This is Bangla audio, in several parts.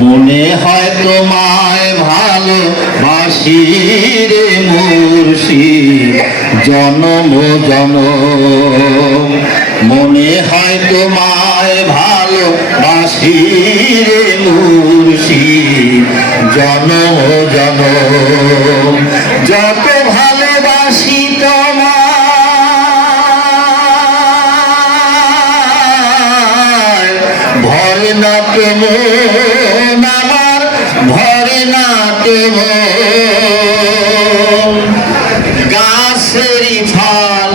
মনে হয় তোমায় ভালোবাসি রে মুর্শিদ জনম জনম। মনে হয় তোমায় ভালোবাসি রে মুর্শিদ জনম জনম। যত ভালোবাসি তোমায় ভরে না মন আমার, ভরে না মন। গাছেরই ফল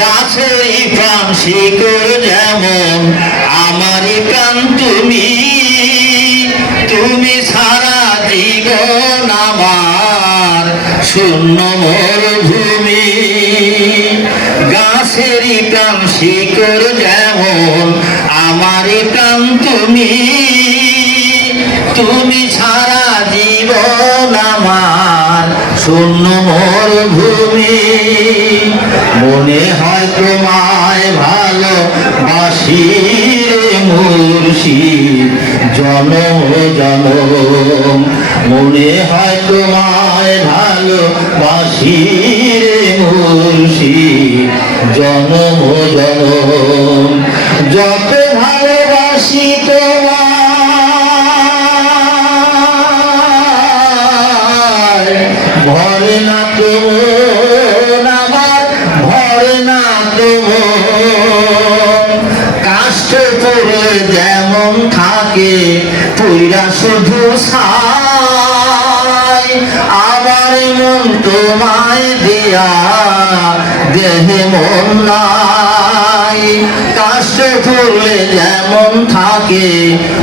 গাছেরই প্রাণ শিকড় যেমন আমারই প্রাণ তুমি। তুমি ছাড়া জীবন আমার শূন্য মরুভূমি। গাছেরই প্রাণ শিকড় যেমন আমারই প্রাণ তুমি। তুমি ছাড়া জীবন আমার শূন্য মরুভূমি। মনে হয় তোমায় ভালোবাসি রে মুর্শিদ জনম জনম। মনে হয় তোমায় ভালোবাসি রে মুর্শিদ জনম জনম। যত ভালোবাসি তোমায় ভরে না মন আমার, ভরে না মন। কাষ্ঠ পড়ে যেমন থাকে পুইরা শুধু ছাই, আমার মন তোমায় দিয়া দেহে মন নাই। কাষ্ঠ পড়লে যেমন থাকে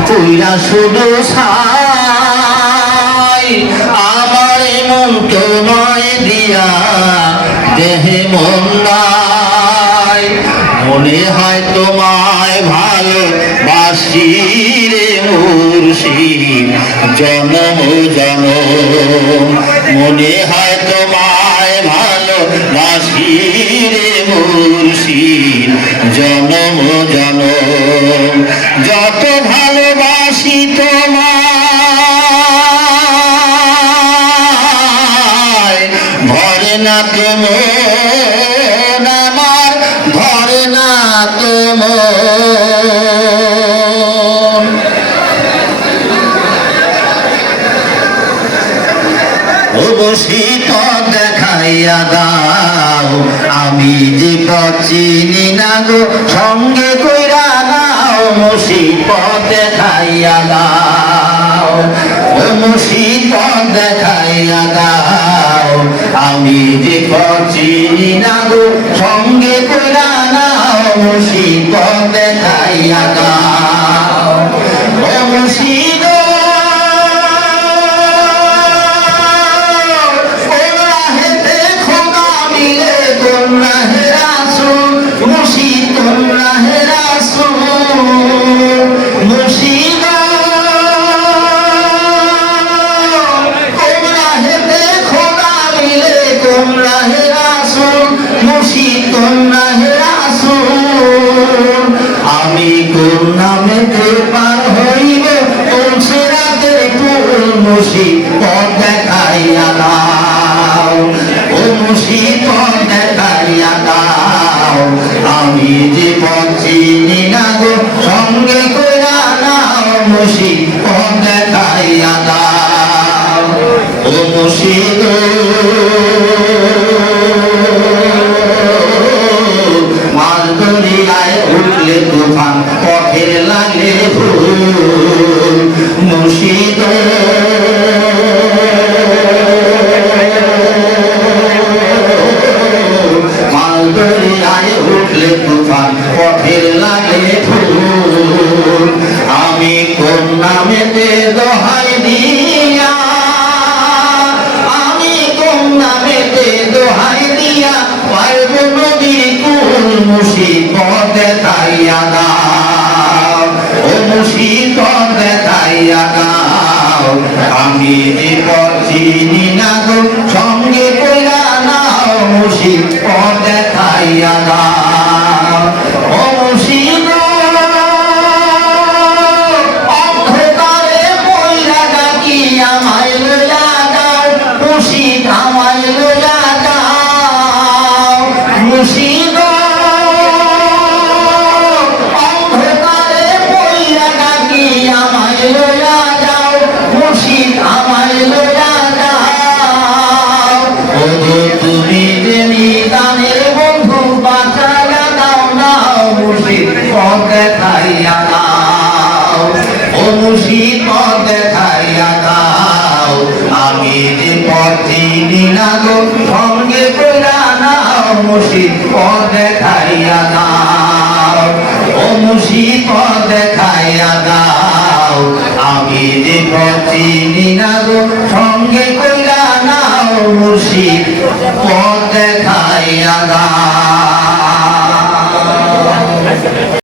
পুইরা শুধু ছাই, আমার মন তোমায় দিয়া দেহে মন নাই। মনে হয় তোমায় ভালোবাসি রে মুর্শিদ জনম জনম। মনে হয় তোমায় ভালোবাসি রে মুর্শিদ জনম জনম। যত ভালোবাসি তোমায় ভরে না মন আমার, ভরে না মন। অবশ্যই পথ দেখাইয়া দাও, আমি যে পথ চিনি না গো সঙ্গে কইরা নাও। মুর্শিদ পথ দেখাইয়া দাও, মুর্শিদ পথ দেখাইয়া দাও, আমি যে পথ চিনি না গো সঙ্গে কইরা নাও। মুর্শিদ পথ দেখাইয়া দাও, মুর্শিদ আমি কোন নামেতে পার হইব কোন সেরাতে ফুল। মুর্শিদ পথ দেখাইয়া দাও, ও মুর্শিদ পথ দেখাইয়া দাও, আমি যে পথ চিনি না গো সঙ্গে কইরা নাও। মুর্শিদ পথ দেখাইয়া দাও, ও মুর্শিদ মাছ দরিয়ায় উঠলে তুফান পথের লাগে ভুল। মুর্শিদ মাছ দরিয়ায় উঠলে তুফান পথের লাগে ভুল। আমি কোন নামেতে দোহাই দিয়া, আমি কোন নামেতে দোহাই দিয়া পারব নদীর কুল। মুর্শিদ পথ দেখাইয়া দাও, ও মুর্শিদ পথ দেখাইয়া দাও, আমি যে পথ চিনি না গো সঙ্গে কইরা নাও। মুর্শিদ পথ দেখাইয়া দাও, ও মুর্শিদ অন্ধকারে দেখাইয়া দাও, ও মুর্শিদ পথ দেখাইয়া দাও। আমি যে পথ চিনি না গো সঙ্গে কইরা নাও, মুর্শিদ পথ দেখাইয়া দাও, ও মুর্শিদ পথ দেখাইয়া দাও। আমি যে পথ চিনি না গো সঙ্গে কইরা নাও, মুর্শিদ পথ দেখাইয়া দাও।